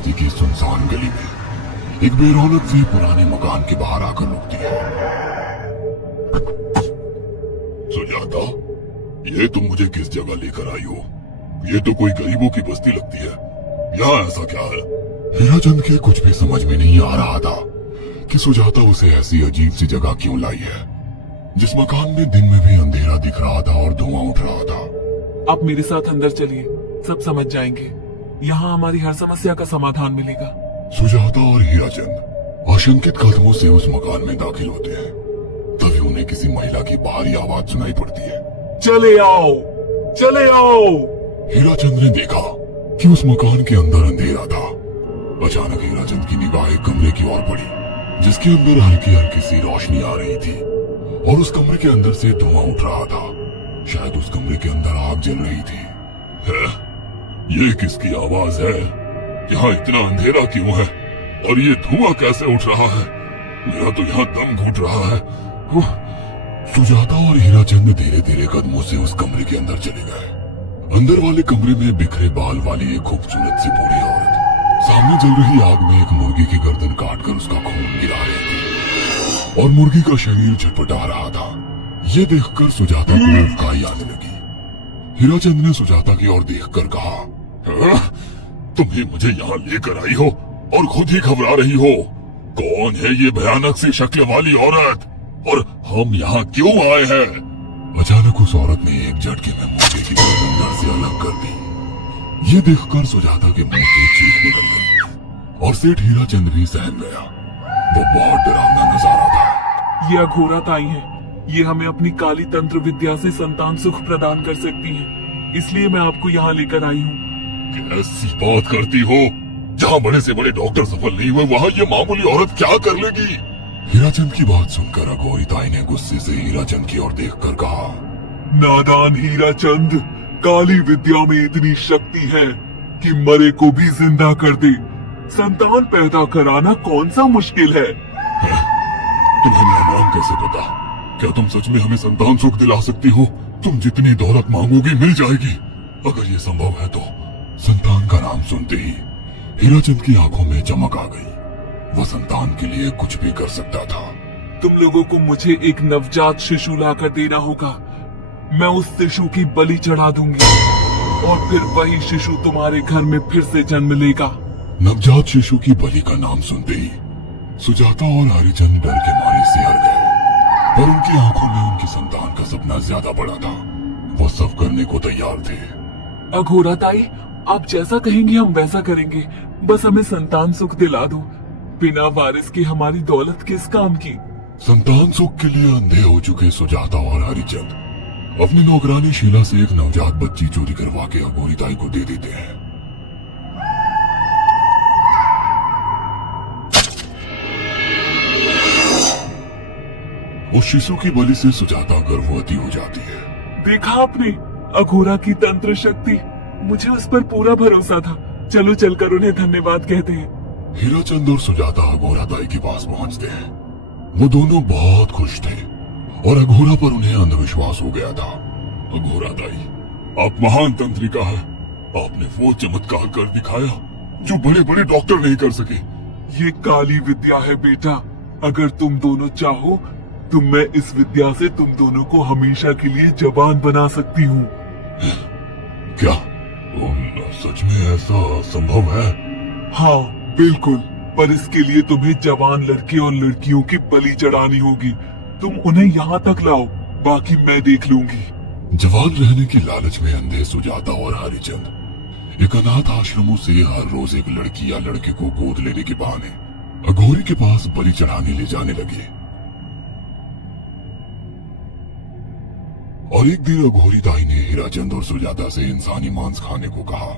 बस्ती की सुनसान गली में एक बेरौनक सी पुराने मकान के बाहर आकर रुकती है। सुजाता, ये तुम मुझे किस जगह लेकर आई हो? ये तो कोई गरीबों की बस्ती लगती है। यहाँ ऐसा क्या है? हीराचंद के कुछ भी समझ में नहीं आ रहा था कि सुजाता उसे ऐसी अजीब सी जगह क्यों लाई है, जिस मकान में दिन में भी अंधेरा दिख रहा था और धुआं उठ रहा था। आप मेरे साथ अंदर चलिए, सब समझ जाएंगे। यहाँ हमारी हर समस्या का समाधान मिलेगा। सुजाता और हीराचंद आशंकित कदमों से उस मकान में दाखिल होते हैं। तभी उन्हें किसी महिला की बाहरी आवाज सुनाई पड़ती है। चले आओ, चले आओ। हीराचंद ने देखा कि उस मकान के अंदर अंधेरा था। अचानक हीराचंद की निगाह एक कमरे की ओर पड़ी, जिसके अंदर हल्की हल्की सी रोशनी आ रही थी और उस कमरे के अंदर से धुआं उठ रहा था। शायद उस कमरे के अंदर आग जल रही थी। है? ये किसकी आवाज है? यहाँ इतना अंधेरा क्यों है और ये धुआं कैसे उठ रहा है? मेरा तो यहाँ दम घुट रहा है। सुजाता और हीराचंद धीरे धीरे कदमों से उस कमरे के अंदर चले गए। अंदर वाले कमरे में बिखरे बाल वाली एक खूबसूरत सी बूढ़ी औरत सामने जल रही आग में एक मुर्गी की गर्दन काटकर उसका खून गिरा रही थी और मुर्गी का शरीर छटपटा रहा था। ये देखकर सुजाता को उबकाई आने लगी। हीराचंद ने सुजाता की ओर देखकर कहा, तुम ही मुझे यहाँ लेकर आई हो और खुद ही घबरा रही हो। कौन है ये भयानक सी शक्ल वाली औरत और हम यहाँ क्यों आए हैं? अचानक उस औरत ने एक झटके में मुर्गे की गर्दन धड़ से अलग कर दी। ये देखकर सुजाता के मुंह से चीख निकल गई और सेठ हीराचंद भी सहम गया। वो बहुत डरावना नजारा था। ये अघोरा ताई है। ये हमें अपनी काली तंत्र विद्या से संतान सुख प्रदान कर सकती है, इसलिए मैं आपको यहाँ लेकर आई हूँ। कैसी बात करती हो? जहाँ बड़े से बड़े डॉक्टर सफल नहीं हुए, वहाँ ये मामूली औरत क्या कर लेगी? हीराचंद की बात सुनकर अघोरी ताई ने गुस्से से हीराचंद की ओर देखकर कहा, नादान हीराचंद, काली विद्या में इतनी शक्ति है कि मरे को भी जिंदा कर दे। संतान पैदा कराना कौन सा मुश्किल है? तुम्हें मेरा नाम कैसे पता? क्या तुम सच में हमें संतान सुख दिला सकती हो? तुम जितनी दौलत मांगोगी मिल जाएगी। अगर ये संभव है तो। संतान का नाम सुनते ही हीराचंद की आंखों में चमक आ गई। वह संतान के लिए कुछ भी कर सकता था। तुम लोगों को मुझे एक नवजात शिशु लाकर देना होगा। मैं उस शिशु की बलि चढ़ा दूंगी और फिर वही शिशु तुम्हारे घर में फिर से जन्म लेगा। नवजात शिशु की बलि का नाम सुनते ही सुजाता और हरिचंद डर के मारे सिहर गए, पर उनकी आंखों में उनकी संतान का सपना ज्यादा बड़ा था। वो सब करने को तैयार थे। अघोरा ताई, आप जैसा कहेंगे हम वैसा करेंगे। बस हमें संतान सुख दिला दो। बिना वारिस की हमारी दौलत किस काम की? संतान सुख के लिए अंधे हो चुके सुजाता और हरिचंद अपनी नौकरानी शीला से एक नवजात बच्ची चोरी करवा के अघोरी ताई को दे देते हैं। उस शिशु की बलि से सुजाता गर्भवती हो जाती है। देखा आपने अघोरा की तंत्र शक्ति? मुझे उस पर पूरा भरोसा था। चलो चलकर उन्हें धन्यवाद कहते हैं। हीराचंद और सुजाता अघोरा ताई के पास पहुंचते हैं। वो दोनों बहुत खुश थे और अघोरा पर उन्हें अंधविश्वास हो गया था। अघोरा ताई, आप महान तंत्रिका है। आपने वो चमत्कार कर दिखाया जो बड़े बड़े डॉक्टर नहीं कर सके। ये काली विद्या है बेटा। अगर तुम दोनों चाहो तो मैं इस विद्या से तुम दोनों को हमेशा के लिए जवान बना सकती हूँ। क्या सच में ऐसा संभव है? हाँ बिल्कुल, पर इसके लिए तुम्हें जवान लड़के और लड़कियों की बलि चढ़ानी होगी। तुम उन्हें यहाँ तक लाओ, बाकी मैं देख लूंगी। जवान रहने की लालच में अंधे सुजाता और हरिचंद एक अनाथ आश्रमों से हर रोज एक लड़की या लड़के को गोद लेने के बहाने अघोरी के पास बलि चढ़ाने ले जाने लगे। और एक दिन अघोरी ताई ने हीराचंद और सुजाता से इंसानी मांस खाने को कहा।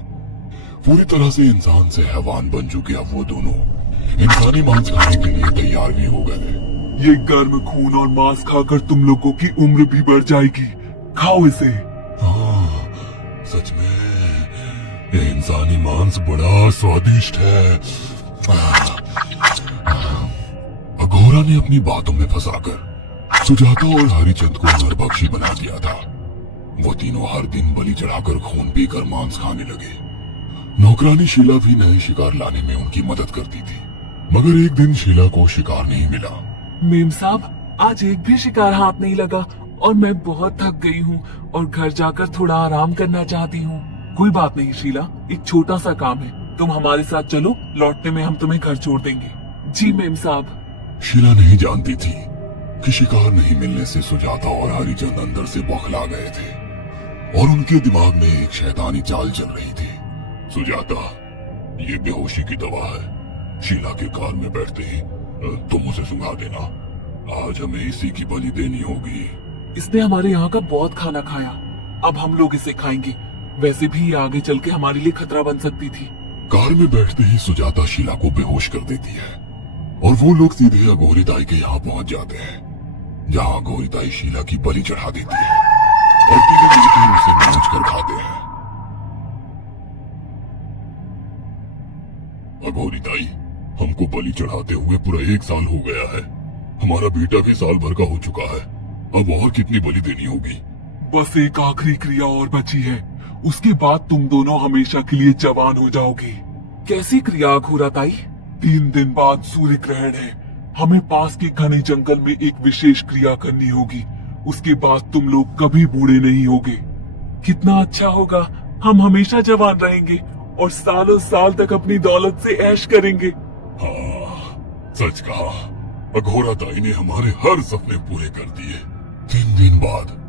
पूरी तरह से इंसान से हैवान बन चुके अब वो दोनों इंसानी मांस खाने के लिए तैयार भी हो गए। ये गर्म खून और मांस खाकर तुम लोगों की उम्र भी बढ़ जाएगी। खाओ इसे। हाँ, सच में ये इंसानी मांस बड़ा स्वादिष्ट है। अघोरा ने अपनी बातों में फंसाकर सुजाता और हरिचंद को नरभक्षी बना दिया था। वो तीनों हर दिन बलि चढ़ाकर खून पीकर मांस खाने लगे। नौकरानी शीला भी नए शिकार लाने में उनकी मदद करती थी, मगर एक दिन शीला को शिकार नहीं मिला। मेम साहब, आज एक भी शिकार हाथ नहीं लगा और मैं बहुत थक गई हूँ और घर जाकर थोड़ा आराम करना चाहती हूँ। कोई बात नहीं शीला, एक छोटा सा काम है, तुम हमारे साथ चलो, लौटने में हम तुम्हें घर छोड़ देंगे। जी मेम साहब। शीला नहीं जानती थी कि शिकार नहीं मिलने से सुजाता और हरिचंद अंदर से बौखला गए थे और उनके दिमाग में एक शैतानी चाल चल रही थी। सुजाता, ये बेहोशी की दवा है, शीला के कार में बैठते ही तुम उसे सुंघा देना, आज हमें इसी की बलि देनी होगी। इसने हमारे यहाँ का बहुत खाना खाया, अब हम लोग इसे खाएंगे, वैसे भी ये आगे चल के हमारे लिए खतरा बन सकती थी। कार में बैठते ही सुजाता शीला को बेहोश कर देती है और वो लोग सीधे अघोरी ताई के यहाँ पहुंच जाते हैं, जहाँ अघोरी ताई शीला की बलि चढ़ा देती है और तीनों मिलकर उसे नोच कर खाते हैं। अघोरी ताई, हमको बलि चढ़ाते हुए पूरा 1 साल हो गया है, हमारा बेटा भी साल भर का हो चुका है, अब और कितनी बलि देनी होगी? बस एक आखिरी क्रिया और बची है, उसके बाद तुम दोनों हमेशा के लिए जवान हो जाओगे। कैसी क्रिया अघोरा ताई? 3 दिन बाद सूर्य ग्रहण है, हमें पास के घने जंगल में एक विशेष क्रिया करनी होगी, उसके बाद तुम लोग कभी बूढ़े नहीं होगे। कितना अच्छा होगा, हम हमेशा जवान रहेंगे और सालों साल तक अपनी दौलत से ऐश करेंगे। हाँ, सच कहा, अघोरा ताई ने हमारे हर सपने पूरे कर दिए। 3 दिन बाद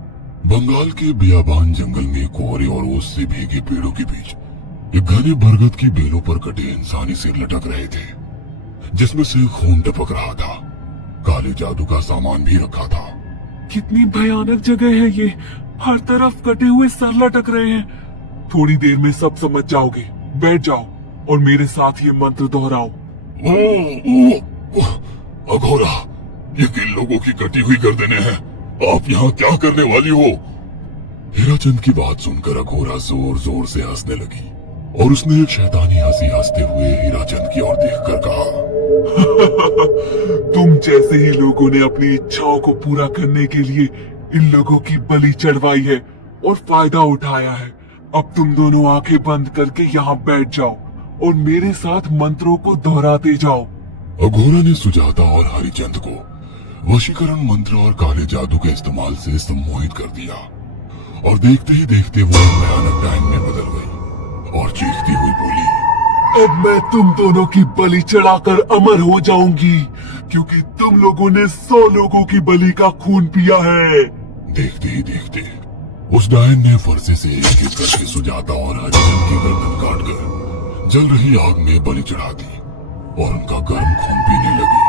बंगाल के बियाबान जंगल में कोहरे और ओस से भीगे पेड़ों के बीच एक घने बरगद की बेलों पर कटे इंसानी सिर लटक रहे थे, जिसमें से खून टपक रहा था। काले जादू का सामान भी रखा था। कितनी भयानक जगह है ये, हर तरफ कटे हुए सर लटक रहे हैं। थोड़ी देर में सब समझ जाओगे, बैठ जाओ और मेरे साथ ये मंत्र दोहराओ। अघोरा, ये किन लोगों की कटी हुई गर्दनें हैं, आप यहाँ क्या करने वाली हो? हीराचंद की बात सुनकर अघोरा जोर जोर से हंसने लगी और उसने एक शैतानी हंसी हंसते हुए हीराचंद की ओर देखकर कहा, तुम जैसे ही लोगों ने अपनी इच्छाओं को पूरा करने के लिए इन लोगों की बलि चढ़वाई है और फायदा उठाया है, अब तुम दोनों आंखें बंद करके यहाँ बैठ जाओ और मेरे साथ मंत्रों को दोहराते जाओ। अघोरा ने सुजाता और हरिचंद को वशीकरण मंत्र और काले जादू के इस्तेमाल से सम्मोहित कर दिया और देखते ही देखते वो भयानक डायन में बदल गई और चीखती हुई बोली, अब मैं तुम दोनों की बलि चढ़ाकर अमर हो जाऊंगी, क्योंकि तुम लोगों ने 100 लोगों की बलि का खून पिया है। देखते ही देखते उस डायन ने फरसे से एक एक करके सुजाता और हरिचंद की गर्दन काटकर जल रही आग में बलि चढ़ा दी और उनका गर्म खून पीने लगी।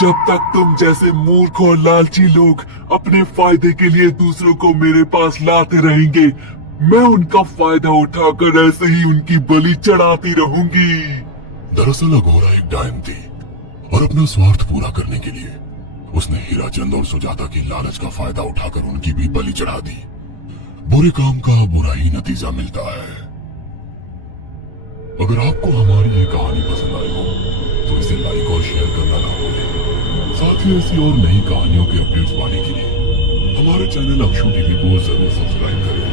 जब तक तुम जैसे मूर्ख और लालची लोग अपने फायदे के लिए दूसरों को मेरे पास लाते रहेंगे, मैं उनका फायदा उठाकर ऐसे ही उनकी बलि चढ़ाती रहूंगी। दरअसल अघोरा एक डायन थी और अपना स्वार्थ पूरा करने के लिए उसने हीराचंद और सुजाता की लालच का फायदा उठाकर उनकी भी बलि चढ़ा दी। बुरे काम का बुरा ही नतीजा मिलता है। अगर आपको हमारी ये कहानी पसंद आई हो तो इसे लाइक और शेयर करना ना भूलें। साथ ही ऐसी और नई कहानियों के अपडेट्स पाने के लिए हमारे चैनल अक्षु टीवी को जरूर सब्सक्राइब करें।